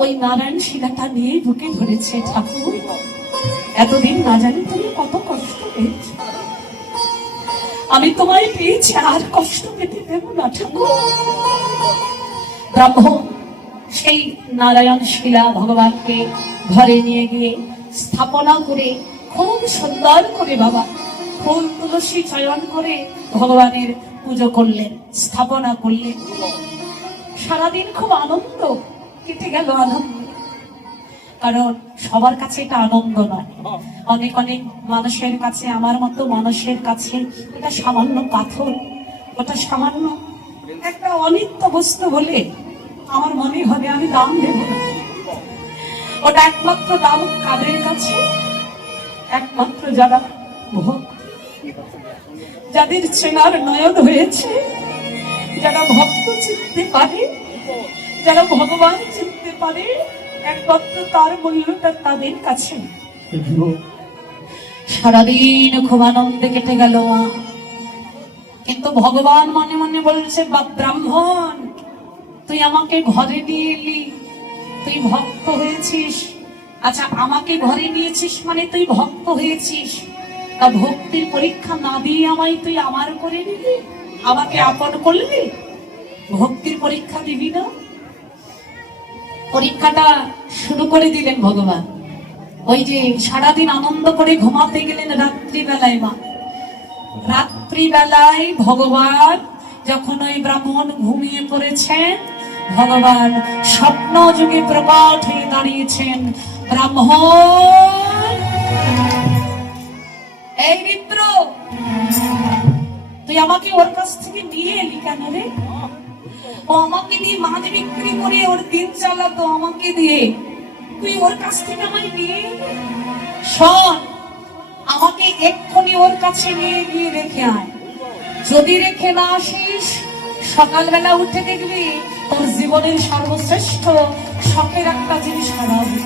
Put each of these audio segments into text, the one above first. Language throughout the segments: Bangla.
ওই নারায়ণ শিলাটা নিয়ে বুকে ধরেছে। ঠাকুর, এতদিন না জানি তুমি কত কষ্ট পেয়েছ, আমি তোমায় পেয়েছি, আর কষ্ট পেতে দেব না ঠাকুর। ব্রাহ্মণ সেই নারায়ণ শিলা ভগবানকে ঘরে নিয়ে গিয়ে স্থাপনা করে খুব সুন্দর করে বাবা ফুল তুলসী চয়ন করে ভগবানের পুজো করলেন, স্থাপনা করলেন। সারাদিন খুব আনন্দ কেটে গেল, আনন্দ। কারণ সবার কাছে এটা আনন্দ নয়, অনেক অনেক মানুষের কাছে, আমার মতো মানুষের কাছে এটা সামান্য পাথর, ওটা সামান্য একটা অনিত্য বস্তু বলে আমার মনে হবে আমি দাম দেব না। ওটা একমাত্র দাম কাদের কাছে? একমাত্র যারা ভক্ত, যাদের চেনার নয়ন হয়েছে, যারা ভক্ত চিনতে পারে, যারা ভগবান চিনতে পারে, একমাত্র তার মূল্যটা তাদের কাছে। সারাদিন খুব আনন্দে কেটে গেল। কিন্তু ভগবান মনে মনে বলছে, ব্রাহ্মণ তুই আমাকে ঘরে নিয়ে এলি, তুই ভক্ত হয়েছিস। আচ্ছা, আমাকে ঘরে নিয়েছিস মানে তুই ভক্ত হয়েছিস, তা ভক্তির পরীক্ষা না দিয়ে আমায় তুই আমার করে নিলি, আমাকে আপন করলি, ভক্তির পরীক্ষা দিবি না? পরীক্ষাটা শুরু করে দিলেন ভগবান। ওই যে সারাদিন আনন্দ করে ঘুমাতে গেলেন রাত্রিবেলায়, মা রাত্রিবেলায় ভগবান যখন ওই ব্রাহ্মণ ঘুমিয়ে পড়েছেন, ভগবান স্বপ্ন যুগে প্রকট হয়ে দাঁড়িয়েছেন। ব্রাহ্মণ, এই মিত্র, তুই আমাকে ওর কাছ থেকে নিয়ে এলি কেন রে? ও আমাকে দিয়ে মাছ বিক্রি করে ওর দিন চালাতো, আমাকে দিয়ে তুই ওর কাছ থেকে আমায় নিয়ে এলি? শোন, আমাকে এক্ষুনি ওর কাছে নিয়ে গিয়ে রেখে আয়। যদি রেখে না আসিস, সকালবেলা উঠে দেখবি তোর জীবনের সর্বশ্রেষ্ঠ শখের একটা জিনিস হারাবে।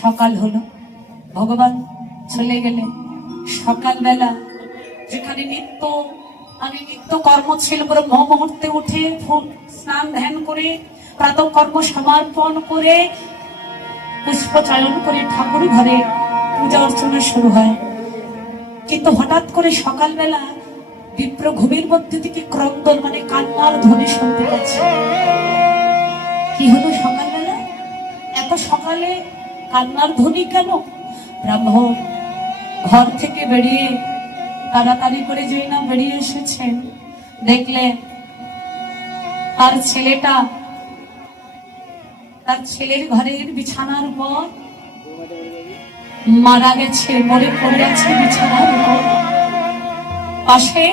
সকাল হলো, ভগবান চলে গেলেন। সকালবেলা যেখানে নিত্য কর্ম ছিল, ব্রহ্ম মুহূর্তে উঠে স্নান ধ্যান করে প্রাতঃ কর্ম সমর্পণ করে পুষ্প চয়ন করে ঠাকুর ঘরে পূজা অর্চনা শুরু হয়। কিন্তু হঠাৎ করে সকালবেলা বিপ্র ঘুমের মধ্যে থেকে ক্রন্দন মানে কান্নার ধ্বনি শুনতে পাচ্ছে। কি হলো সকালবেলা? এত সকালে কান্নার ধ্বনি কেন? ব্রাহ্মণ ঘর থেকে বেরিয়ে তাড়াতাড়ি করে যেই না বেরিয়ে এসেছেন, দেখলেন তার ছেলের ঘরের বিছানার উপর মারা গেছে, মরে পড়ে আছে বিছানার উপর। পাশে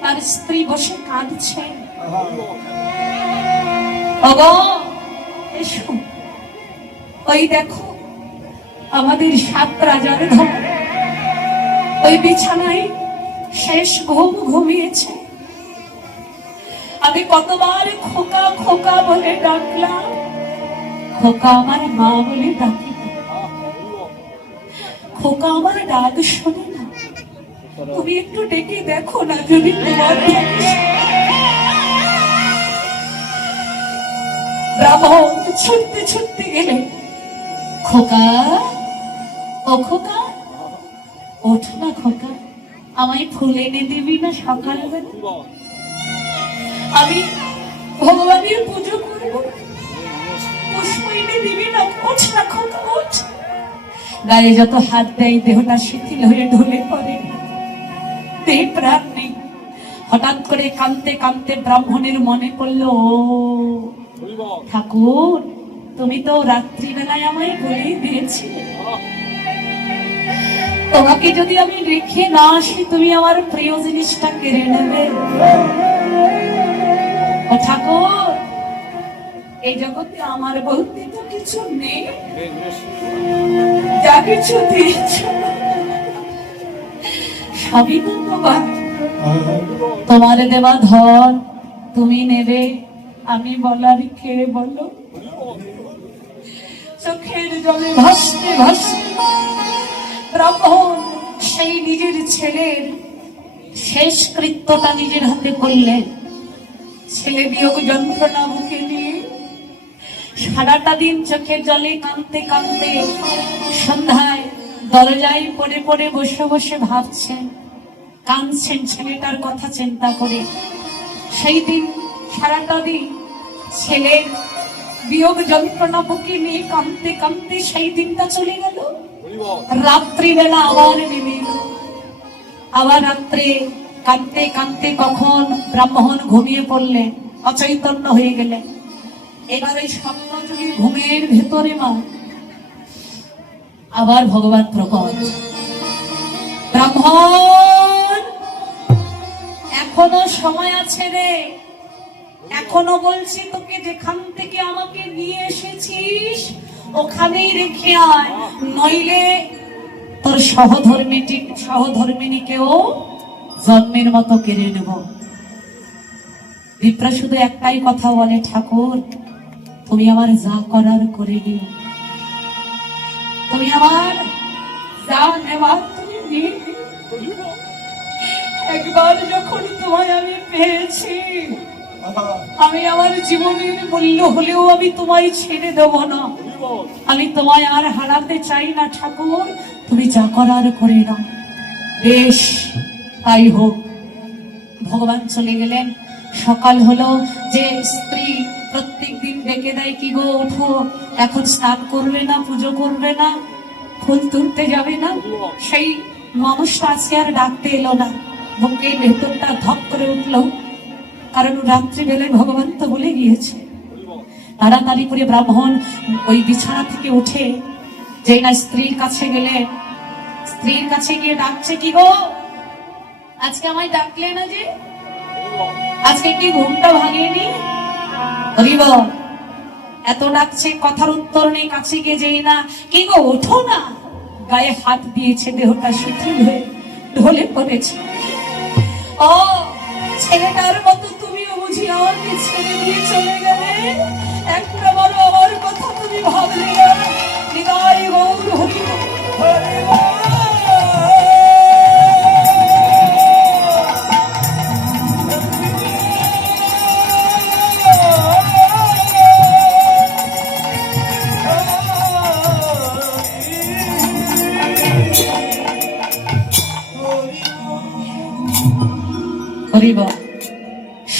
তার স্ত্রী বসে কাঁদছে। এসো, ওই দেখো আমাদের 7 রাজার ধন ওই বিছানায় শেষ ঘুম ঘুমিয়েছে। আমি কতবার খোকা খোকা বলে ডাকলাম, খোকা আমার মা বলে ডাকি, খোকা আমার ডাক শোনে না। তুমি একটু ডেকে দেখো না, যদি তোমার ব্রাহ্মণ ছুটতে ছুটতে গেলে, খোকা, ও খোকা, ওঠ না খোকা, আমায় ফুল এনে দিবি না সকালবেলা? আমি ভগবানের পুজো করবো, পুষ্প এনে দিবি না? ওঠ না খোকা, ওঠ। গায়ে যত হাত দেয় দেহটা শিথিল হয়ে ঢলে পড়ে, দেহ প্রাণ নেই। হঠাৎ করে কাঁদতে কাঁদতে ব্রাহ্মণের মনে পড়লো, ঠাকুর তুমি তো রাত্রিবেলায় আমায় বলেই দিয়েছিলে, তোমাকে যদি আমি রেখে না আসি তুমি আমার প্রিয় জিনিসটা কেড়ে নেবে। ঠাকুর, এই জগতে আমার বলতে তো কিছু নেই, যা কিছু দিয়েছ সবই তো তোমার দেওয়া ধন, তুমি নেবে, আমি বলার কে বলো? চোখের জলে ভাসতে ভাসতে ব্রাহ্মণ সেই নিজের ছেলের শেষ কৃত্যটা নিজের হাতে করলেন। ছেলে বিয়োগ যন্ত্রণা বুকে নিয়ে সারাটা দিন চোখের জলে কাঁদতে কাঁদতে সন্ধ্যায় দরজায় পড়ে পড়ে বসে বসে ভাবছেন, কাঁদছেন ছেলেটার কথা চিন্তা করে। সেই দিন সারাটা দিন ছেলের বিয়োগ যন্ত্রণা বুকে নিয়ে কাঁদতে কাঁদতে সেই দিনটা চলে গেল। রাত্রিবেলা আবার নেমে এলো। আবার রাত্রে কাঁদতে কাঁদতে কখন ব্রাহ্মণ ঘুমিয়ে পড়লেন, অচৈতন্য হয়ে গেলেন। এবার ওই স্বপ্নযোগী ঘুমের ভেতরে মা আবার ভগবান প্রকট। ব্রাহ্মণ, এখনো সময় আছে রে, এখনো বলছি তোকে যেখান থেকে আমাকে নিয়ে এসেছিস ওখানেই রেখে আয়, নইলে তোর সহধর্মিনীকেও জন্মের মতো কেড়ে নেব। বিপ্র শুধু একটাই কথা বলে, ঠাকুর তুমি আমার যা করার করে দিও, তুমি আমার যা নেওয়ার তুমি নিয়ে নিও। একবার যখন তোমায় আমি পেয়েছি, আমি আমার জীবনের মূল্য হলেও আমি তোমায় ছেড়ে দেব না, আমি তোমায় আর হারাতে চাই না ঠাকুর, তুমি যা করার করে নাও। বেশ তাই হোক। ভগবান চলে গেলেন। সকাল হলো, যে স্ত্রী প্রত্যেক দিন ডেকে দেয়, কি গো ওঠো, এখন স্নান করবে না, পুজো করবে না, ফুল তুলতে যাবে না, সেই মানুষটা আজকে আর ডাকতে এলো না। বুকের ভেতরটা ধপ করে উঠলো, কারণ রাত্রিবেলায় ভগবান তো বলে গিয়েছে। তাড়াতাড়ি করে ব্রাহ্মণ ওই বিছানা থেকে উঠে যেই না স্ত্রীর কাছে গেলে, স্ত্রীর কাছে গিয়ে ডাকছে, কি গো আজকে আমায় ডাকলে না যে, আজকে কি ঘুমটা ভাঙেনি? হরিব এত ডাকছে, কথার উত্তর নেই। কাছে গিয়ে যেই না, কি গো ওঠো না, গায়ে হাত দিয়েছে, দেহটা শিথিল হয়ে ঢলে পড়েছে। ও ছেলেটার মতো তুমিও বুঝি আমাকে ছেড়ে দিয়ে চলে গেলে, একটা বড় আমার কথা তুমি ভাবলে না। হৃদয় গৌর হরিব হরিব।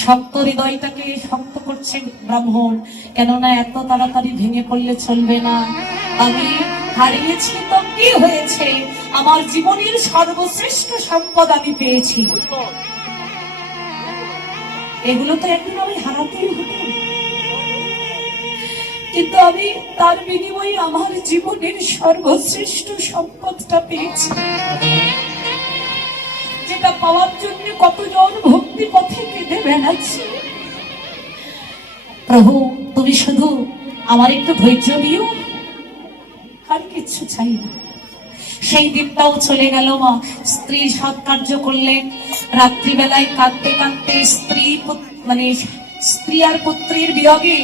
শক্ত হৃদয়টাকে শক্ত করছে ব্রাহ্মণ, কেননা এত তাড়াতাড়ি ভেঙে পড়লে চলবে না। আমি হারিয়েছি তো কি হয়েছে, আমার জীবনের সর্বশ্রেষ্ঠ সম্পদ আমি পেয়েছি, এগুলো তো একদিন আমি হারাতেই হতো, কিন্তু আমি তার বিনিময়ে আমার জীবনের সর্বশ্রেষ্ঠ সম্পদটা পেয়েছি, যেটা পাওয়ার জন্য কতজন ভক্তি পথে কেঁদে বেড়াচ্ছে। প্রভু তুমি শুধু আমার একটু ধৈর্য দিও, আর কিছু চাই না। সেই দিনটাও চলে গেল। মা স্ত্রী সৎকার্য করলেন। রাত্রিবেলায় কাঁদতে কাঁদতে স্ত্রী আর পুত্রীর বিয়োগে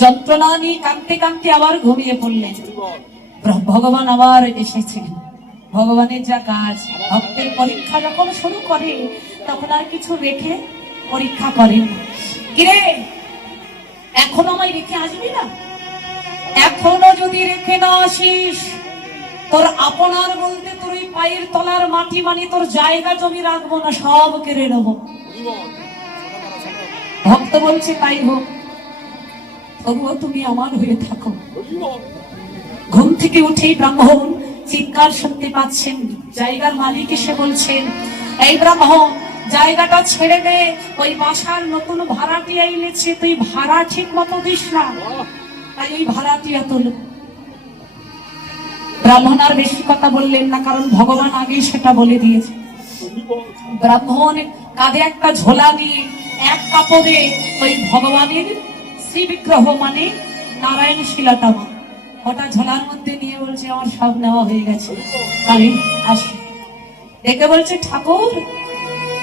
যন্ত্রণা নিয়ে কাঁদতে কাঁদতে আবার ঘুমিয়ে পড়লেন। ভগবান আবার এসেছেন। ভগবানের যা কাজ, ভক্তের পরীক্ষা যখন শুরু করে তখন আর কিছু রেখে পরীক্ষা করেন। কিরে এখনো আমায় রেখে আসবি না? এখনো যদি রেখে না আসিস, তোর আপনার বলতে তোর ওই পায়ের তলার মাটি, মানে তোর জায়গা জমি রাখবো না, সব কেড়ে নেবো। ভক্ত বলছে তাই হোক, তবুও তুমি আমার হয়ে থাকো। ঘুম থেকে উঠেই ব্রাহ্মণ চিৎকার শুনতে পাচ্ছেন। জায়গার মালিক এসে বলছেন, এই ব্রাহ্মণ জায়গাটা ছেড়ে দে, ওই বাসার নতুন ভাড়াটিয়া এনেছে, তুই ভাড়া ঠিক মতো দিস না, তাই ওই ভাড়াটিয়া তোল। ব্রাহ্মণ আর বেশি কথা বললেন না, কারণ ভগবান আগেই সেটা বলে দিয়েছে। ব্রাহ্মণ কাঁধে একটা ঝোলা দিয়ে এক কাপড়ে ওই ভগবানের শ্রী বিগ্রহ, মানে নারায়ণ শিলাটা, ওটা ঝোলার মধ্যে নিয়ে বলছে, আমার সব নেওয়া হয়ে গেছে, আমি আসি। দেখে বলছে, ঠাকুর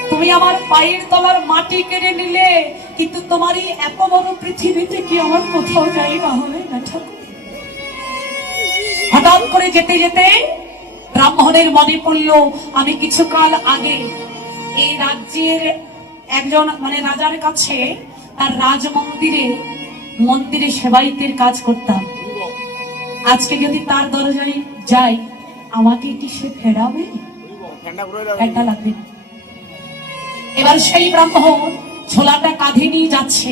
তুমি আমার পায়ের তলার মাটি কেড়ে নিলে, কিন্তু তোমারই এত বড় পৃথিবীতে কি আমার কোথাও জায়গা হবে না ঠাকুর? হঠাৎ করে যেতে যেতে ব্রাহ্মণের মনে পড়লো, আমি কিছুকাল আগে এই রাজ্যের একজন মানে রাজার কাছে তার রাজমন্দিরে মন্দিরে সেবাইতের কাজ করতাম। আজকে যদি তার দরজায় যাই, আমাকে কি সে ফেরাবে? একটা লাগবে। এবার সেই ব্রাহ্মণ ঝোলাটা কাঁধে নিয়ে যাচ্ছে,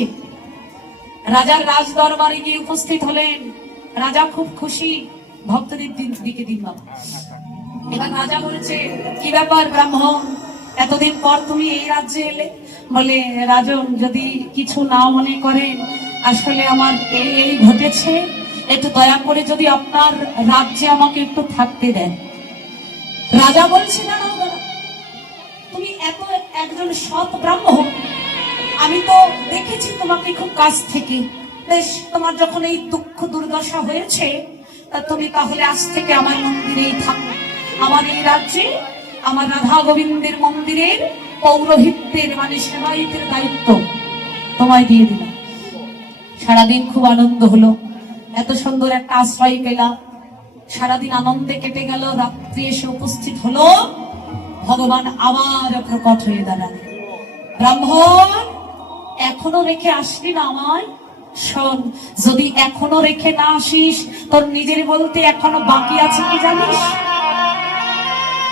রাজার রাজ দরবারে গিয়ে উপস্থিত হলেন। রাজা খুব খুশি, ভক্তদের দিকে দিন বাবা। এবার রাজা বলছে, কি ব্যাপার ব্রাহ্মণ, এতদিন পর তুমি এই রাজ্যে এলে? বলে, রাজন যদি কিছু না মনে করেন, আসলে আমার এই ঘটেছে, একটু দয়া করে যদি আপনার রাজ্যে আমাকে একটু থাকতে দেন। রাজা বলছে, না না, তুমি এত একজন সৎ ব্রাহ্মণ, আমি তো দেখেছি তোমাকে খুব কাছ থেকে। বেশ, তোমার যখন এই দুঃখ দুর্দশা হয়েছে, তা তুমি তাহলে আজ থেকে আমার মন্দিরেই থাকো। আমার এই রাজ্যে আমার রাধা গোবিন্দের মন্দিরের পৌরোহিত্যের মানে সেবায়িতের দায়িত্ব তোমায় দিয়ে দিলাম। সারাদিন খুব আনন্দ হলো, এত সুন্দর একটা আশ্রয় পেলাম। সারাদিন আনন্দে কেটে গেল। রাত্রি এসে উপস্থিত হলো, ভগবান আবার প্রকট হয়ে দাঁড়ালেন। ব্রাহ্মণ, এখনো রেখে আসলি না আমায়? শোন, যদি এখনো রেখে না আসিস, তোর নিজের বলতে এখনো বাকি আছে কি জানিস?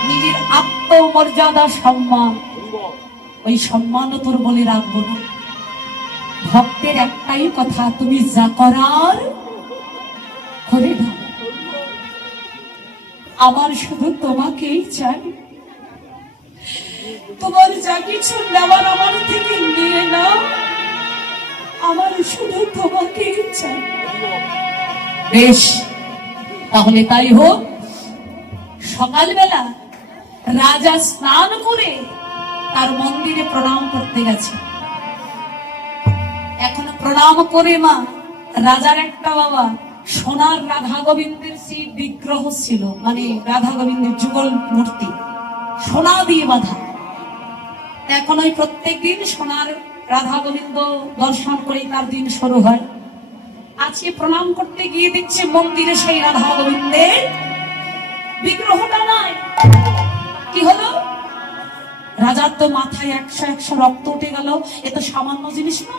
নিজের আত্মমর্যাদা, সম্মান, ওই সম্মানও তোর বলে রাখবো না। ভক্তের একটাই কথা, তুমি যা করার করে দাও। আমার শুধু তোমাকেই চাই, তোমার যা কিছু নেওয়ার আমার থেকে নিয়ে নাও, আমার শুধু তোমাকেই চাই। বেশ, তাহলে তাই হোক। সকালবেলা রাজা স্নান করে তার মন্দিরে প্রণাম করতে গেছে। এখন প্রণাম করে মা, রাজার একটা বাবা সোনার রাধা গোবিন্দের সেই বিগ্রহ ছিল, মানে রাধা গোবিন্দের যুগল মূর্তি, সোনা দিয়ে বাঁধা। এখন ওই প্রত্যেক দিন সোনার রাধা গোবিন্দ দর্শন করে তার দিন শুরু হয়। আজকে প্রণাম করতে গিয়ে দেখছে মন্দিরে সেই রাধা গোবিন্দের বিগ্রহটা নাই। কি হলো? রাজার তো মাথায় 100 রক্ত উঠে গেল। এ তো সামান্য জিনিস না।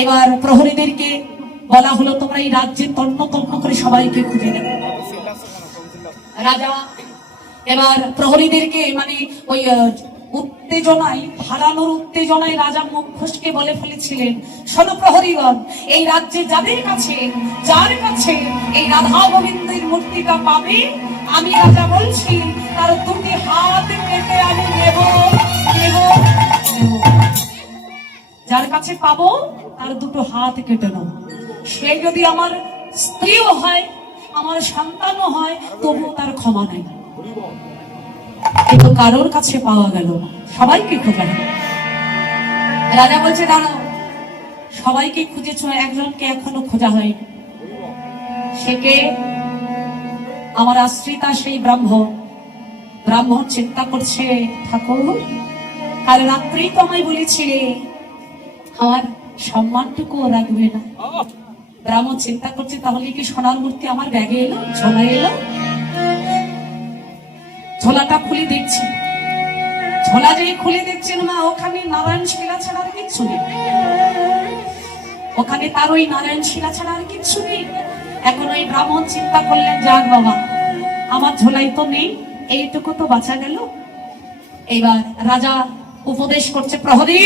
এবার প্রহরীদেরকে বলা হলো, তোমরা এই রাজ্যে তন্ন তন্ন করে সবাইকে খুঁজে নেবে। রাজা এবার প্রহরীদেরকে মানে ওই উত্তেজনায়, হারানোর উত্তেজনায় রাজা মুখ ফসকে বলে ফেলেছিলেন, শোনো প্রহরীগণ, এই রাজ্যে যাদের কাছে, যার কাছে এই রাধা গোবিন্দের মূর্তিটা পাবে, আমি রাজা বলছি তার দুটি হাত কেটে আমি নেব। যার কাছে পাবো তার দুটো হাত কেটে নেব। সে যদি আমার স্ত্রীও হয়, আমার সন্তানও হয়, তবুও তার ক্ষমা নেই। কিন্তু কারোর কাছে পাওয়া গেল না, সবাইকে খোঁজা গেল। রাজা বলছে, দাঁড়াও, সবাইকে খুঁজেছ, একজনকে এখনো খোঁজা হয়নি। সে কে? আমার আশ্রিতা সেই ব্রাহ্মণ। ব্রাহ্মণ চিন্তা করছে, ঠাকুর, কাল রাত্রেই তো আমায় বলেছিলে আমার সম্মানটুকু রাখবে না। ব্রাহ্মণ চিন্তা করছে, তাহলে কি সোনার মূর্তি আমার ব্যাগে এলো, ঝোলায় এলো? ঝোলাটা খুলে দেখছি, ঝোলা যেই খুলে দেখছেন মা, ওখানে নারায়ণ শিলা ছাড়া আর কিচ্ছু নেই। ওখানে তার ওই নারায়ণ শিলা ছাড়া আর কিচ্ছু নেই। এখন ওই ব্রাহ্মণ চিন্তা করলেন, যাক বাবা, আমার ঝোলাই তো নেই, এইটুকু তো বাঁচা গেল। এবার রাজা উপদেশ করছে, প্রহরী,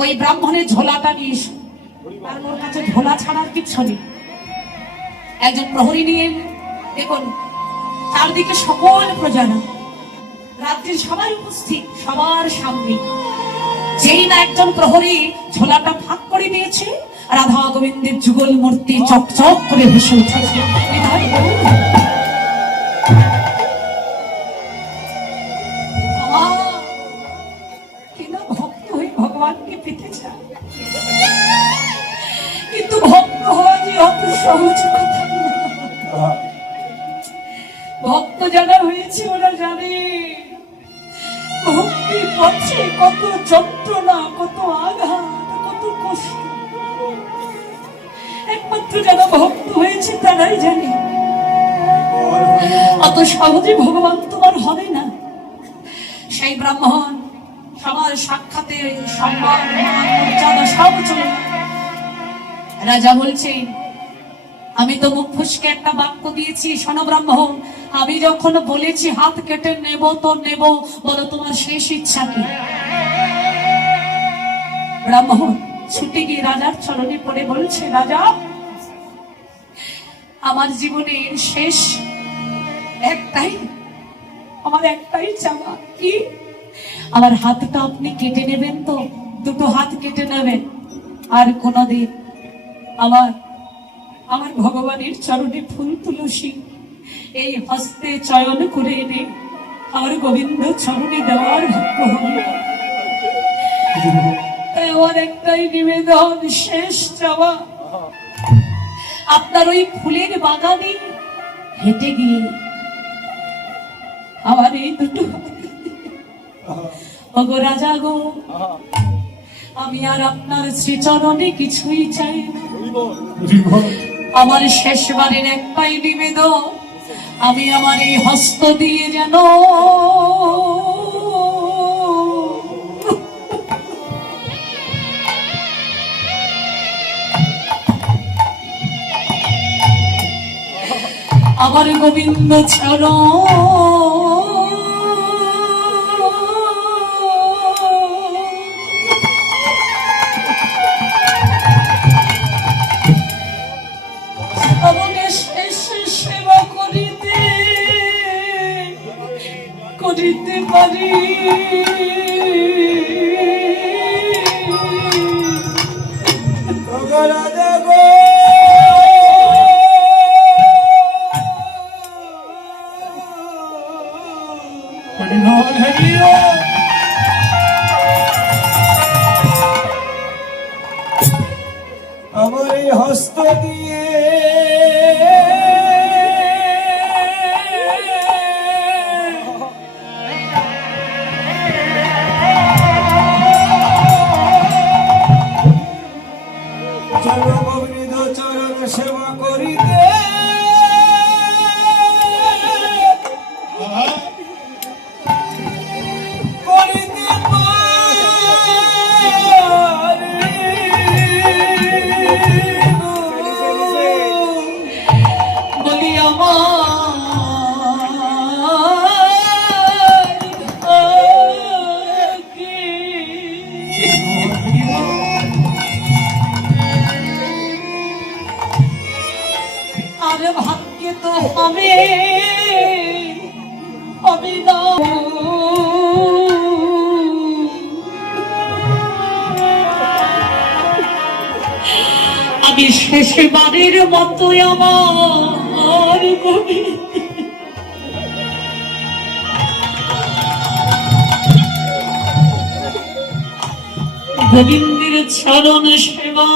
ওই ব্রাহ্মণের ঝোলাটা নিয়ে এসো। আর ওর কাছে ঝোলা ছাড়ার কিচ্ছু নেই। একজন প্রহরী নিয়ে, দেখুন চারদিকে সকল প্রজারা, রাজ্যের সবাই উপস্থিত, সবার সামনে। যেই না একজন প্রহরী ঝোলাটা ফাঁক করে দিয়েছে, রাধা গোবিন্দের যুগল মূর্তি চকচক করে ভেসে উঠেছে। ভক্ত হয়ে ভগবানকে পেতে চায়, কিন্তু ভক্ত হওয়া যে অত সহজ কথা না। ভক্ত যারা হয়েছে ওরা জানে ভক্তির পথে কত যন্ত্রণা, কত আঘাত, কত কষ্ট। একমাত্র যারা ভক্ত হয়েছে তারাই জানে অত সহজে ভগবান তোমার হবে না। সেই ব্রাহ্মণ সবার সাক্ষাতে সম্মান মর্যাদা সব চলে, রাজা বলছে, আমি তো মুখ ফুসকে একটা বাক্য দিয়েছি, শোনো ব্রাহ্মণ, আমি যখন বলেছি হাত কেটে নেব তো নেব, বলো তোমার শেষ ইচ্ছা কি? ব্রাহ্মণ ছুটে গিয়ে রাজার চরণে পড়ে বলছে, রাজা, আমার জীবনের শেষ একটাই, আমার একটাই চাওয়া, কি? আমার হাতটা আপনি কেটে নেবেন তো, দুটো হাত কেটে নেবেন, আর কোনদিন আমার আমার ভগবানের চরণে ফুল তুলসী এই হস্তে চয়ন করে এনে আমার গোবিন্দ চরণে দেওয়ার ভাগ্য হবে। আমার একটাই নিবেদন, শেষ চাওয়া, আপনার ওই ফুলের বাগানে হেঁটে গিয়ে আমার এই দুটো, ওগো রাজা গো, আমি আর আপনার শ্রীচরণে কিছুই চাই না। আমার শেষবারের একটাই নিবেদন, আমি আমার এই হস্ত দিয়ে যেন আমার গোবিন্দ চরণ করিতে পারি। রাজা গো, আমার এই হস্ত দিয়ে চরণ সেবা করিতে বলি আমার ভাগ্যে তো হবে হবে না। আমি শেষবারের মতো আমার গোবিন্দের চরণ সেবা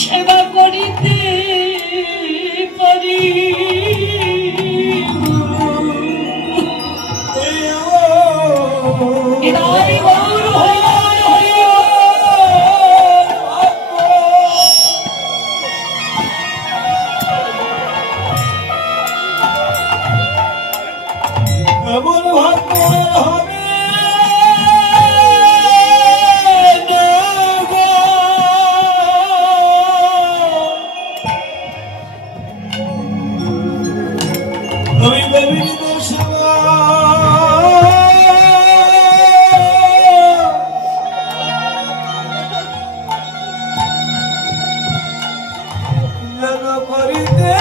সেবা করিতে পারি। এমন ভাগ্য হবে আমি গোবিন্দ সেবা করিতে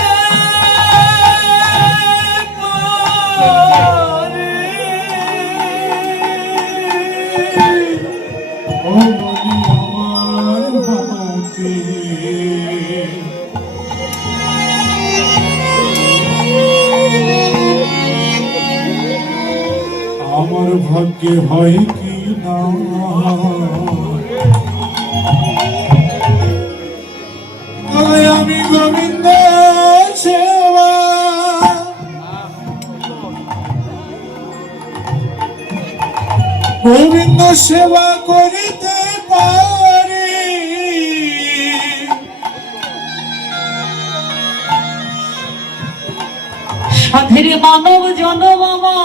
আমার ভাগ্যে হয় কি না আমি গোবিন্দ সেবা গোবিন্দ সেবা করিতে পারি। সাধের মানব জনম আমার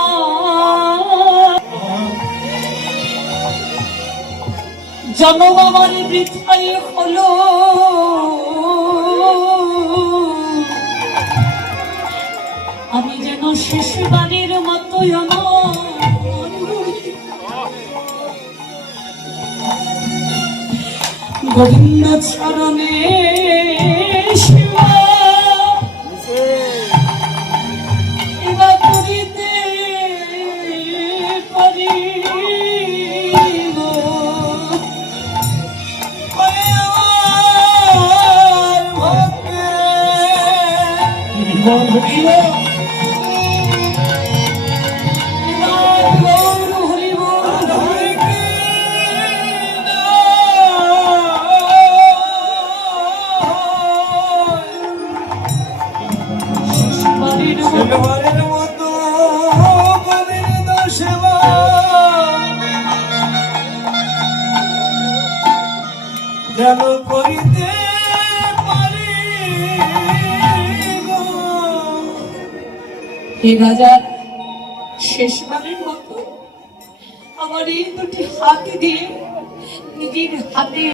জনম আমার বৃথাই হলো, আমি যেন শেষবারের মতো গোবিন্দ চরণে শিবা এবার করিতে পারি। শেষবারের মতো গোবিন্দ সেবা যেন করিতে পারি গো। হে রাজা, শেষবারের মতো আমার এই দুটি হাত দিয়ে নিজের হাতে